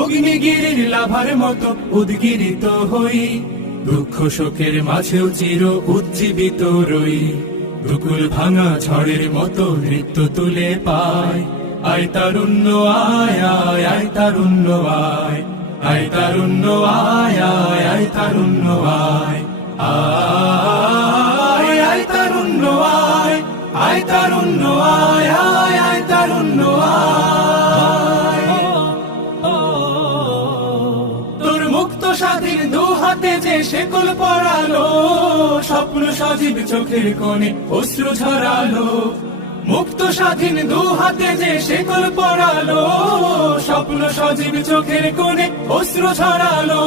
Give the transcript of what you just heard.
অগ্নিগিরির লাভার মতো উদ্গিরিত হই, দুঃখ শোকের মাঝেও চির উজ্জীবিত রই। দুকুল ভাঙা ঝড়ের মতো নৃত্য তুলে পায়, আয় তারুণ্য আয় আয় আয় তারুণ্য আয়, আয় তারুণ্য আয় আয় আয় তারুণ্য আয়, আয় আয় তারুণ্য আয়, আয় তারুণ্য আয় আয় আয় তারুণ্য আয়। তোর মুক্ত স্বাধীন দু হাতে যে শেকল পরালো, স্বপ্ন সজীব চোখের কোণে অশ্রু ঝরালো। মুক্ত স্বাধীন দু হাতে যে শেকল পরালো, স্বপ্ন সজীব চোখের কোণে অশ্রু ঝরালো।